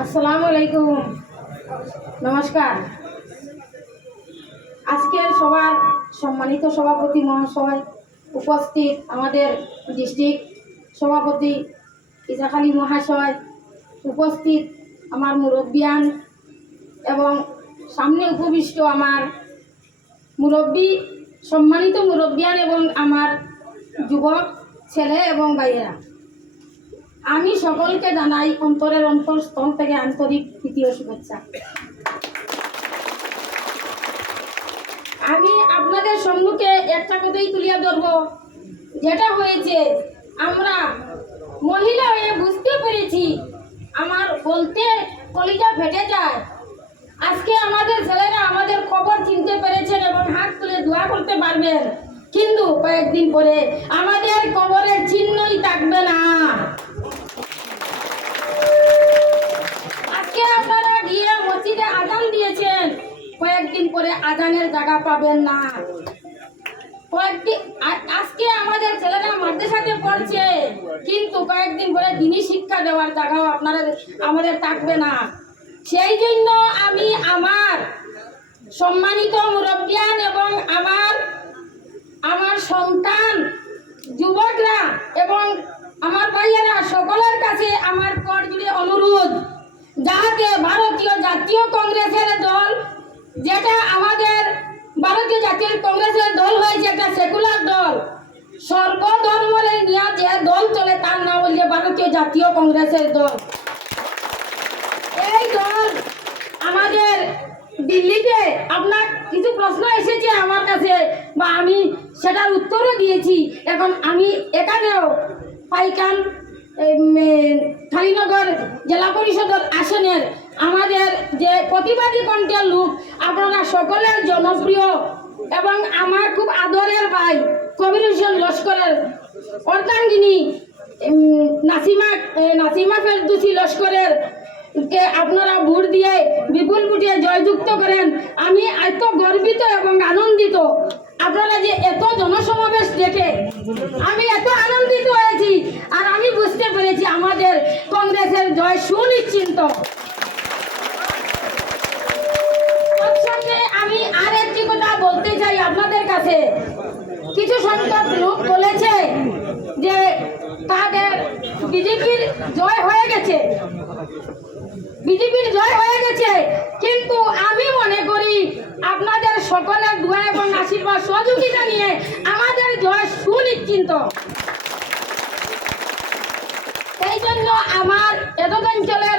আসসালামু আলাইকুম। নমস্কার। আজকের সবার সম্মানিত সভাপতি মহাশয় উপস্থিত আমাদের ডিস্ট্রিক্ট সভাপতি ইসাখালী মহাশয়, উপস্থিত আমার মুরব্বিয়ান এবং সামনে উপবিষ্ট আমার মুরব্বী, সম্মানিত মুরব্বিয়ান এবং আমার যুবক ছেলে এবং ভাইয়েরা। আমি সকলকে জানাই অন্তরের অন্তরস্থল থেকে আন্তরিক তৃতীয় শুভেচ্ছা। আমি আপনাদের সম্মুখে একটা কথাই তুলিয়া ধরব, যেটা হয়েছে, আমরা মহিলা হয়ে বুঝতে পেরেছি, আমার বলতে কলিটা ফেটে যায়। আজকে আমাদের ছেলেরা আমাদের খবর চিনতে পেরেছেন এবং হাত তুলে দোয়া করতে পারবেন। কিন্তু কয়েকদিন পরে আমাদের কবরের চিহ্নই থাকবে না। পাবেন না। কয়েকদিন আজকে আমাদের ছেলেরা মাদ্রাসাতে পড়ছে। কিন্তু কয়েকদিন পরে দিনই শিক্ষা দেওয়ার জায়গাও আপনারা আমাদের থাকবে না। সেই জন্য আমি আমার সম্মানিত মুরব্বিয়ান এবং আমার আমার সন্তান, যুবকরা এবং আমার ভাইয়েরা সকলের কাছে আমার কর জুড়ে অনুরোধ। যাহাতে ভারতীয় জাতীয় কংগ্রেসের দল, যেটা আমাদের ভারতীয় জাতীয় কংগ্রেসের দল হয়েছে একটা সেকুলার দল। সর্বধর্মের নিয়ে যে দল চলে, তার নাম হচ্ছে ভারতীয় জাতীয় কংগ্রেসের দল। এই দল আমাদের দিল্লিতে আপনার কিছু প্রশ্ন এসেছে আমার কাছে, বা আমি সেটার উত্তরও দিয়েছি। এখন আমি এখানেও পাইকান কালীনগর জেলা পরিষদের আসনের আমাদের যে প্রতিবাদী কণ্ঠের লোক, আপনারা সকলের জনপ্রিয় এবং আমার খুব আদরের ভাই কবির হোসেন লস্করের, অর্ধাঙ্গিনী নাসিমা নাসিমা ফেরদুসি লস্করের কে আপনারা ভোট দিয়ে বিপুল ভোটে জয়যুক্ত করেন। আমি এত গর্বিত এবং আনন্দিত। আপনারা যে এত জনসমাবেশ দেখে আমি এত আনন্দিত হয়েছি। আর আমি বুঝতে পেরেছি আমাদের কংগ্রেসের জয় সুনিশ্চিন্ত তৎসঙ্গে আমি আর একটি কথা বলতে চাই আপনাদের কাছে কিছু সংখ্যক লোক বলেছে যে তাদের বিজেপির জয় হয়ে গেছে। বিজেপির জয় হয়ে গেছে। কিন্তু আমি মনে করি আপনাদের সকলের দোয়া এবং আশীর্বাদ সহযোগিতা নিয়ে আমাদের জয় সুনিশ্চিন্ত এই জন্য আমার এতদ অঞ্চলের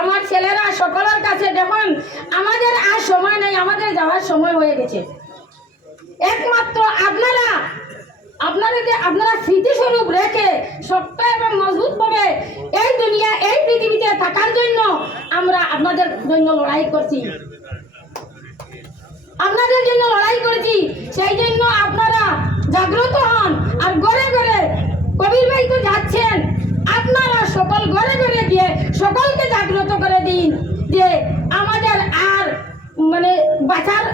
আমার ছেলেরা সকলের কাছে দেখুন, আমাদের আর সময় নেই, আমাদের যাওয়ার সময় হয়ে গেছে। একমাত্র আপনারা আপনাদেরকে আপনারা স্মৃতিস্বরূপ রেখে শক্ত এবং মজবুত ভাবে এই দুনিয়া, এই পৃথিবীতে থাকার জন্য আমরা আপনাদের জন্য লড়াই করছি। আপনাদের জন্য লড়াই করেছি, সেই জন্য আপনারা জাগ্রত হন আর ঘরে ঘরে কবির ভাই তো যাচ্ছেন, আপনারা সকল ঘরে ঘরে গিয়ে সকলকে জাগ্রত করে দিন যে আমাদের আর মানে বাঁচার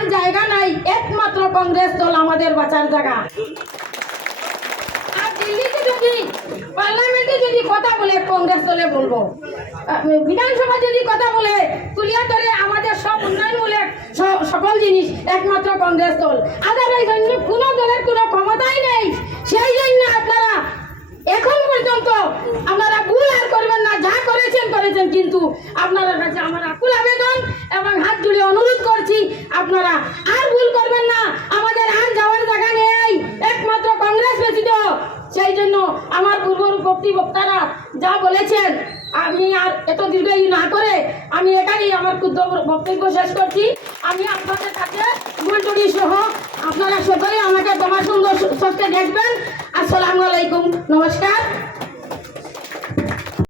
আর জায়গা নাই। একমাত্র কংগ্রেস দল আমাদের বাঁচার জায়গা। আর যদি, পার্লামেন্টে যদি কথা বলে, কংগ্রেস দলে বলব। বিধানসভা যদি কথা বলে আমাদের সব সকল জিনিস একমাত্র কংগ্রেস দল। কোনো দলের কোনো ক্ষমতাই নেই সেই জন্য আপনারা এখন পর্যন্ত আপনারা ভুল আর করবেন না যা করেছেন করেছেন কিন্তু আপনাদের কাছে আমার আকুল আবেদন এবং হাত জুড়ে অনুরোধ করছি আপনারা আর ভুল করবেন না, আমাদের আর যাওয়ার জায়গা নেই, একমাত্র কংগ্রেস ব্যতীত সেই জন্য আমার পূর্ববর্তী বক্তারা যা বলেছেন, আমি আর এত দীর্ঘায়ু না করে আমি এখানেই আমার ক্ষুদ্র বক্তব্য শেষ করছি। আমি আপনাদের কাছে মন্টুরি সহ আপনারা সকলে আমাকে তোমার সুন্দর চোখে দেখবেন। আসসালামু আলাইকুম, নমস্কার।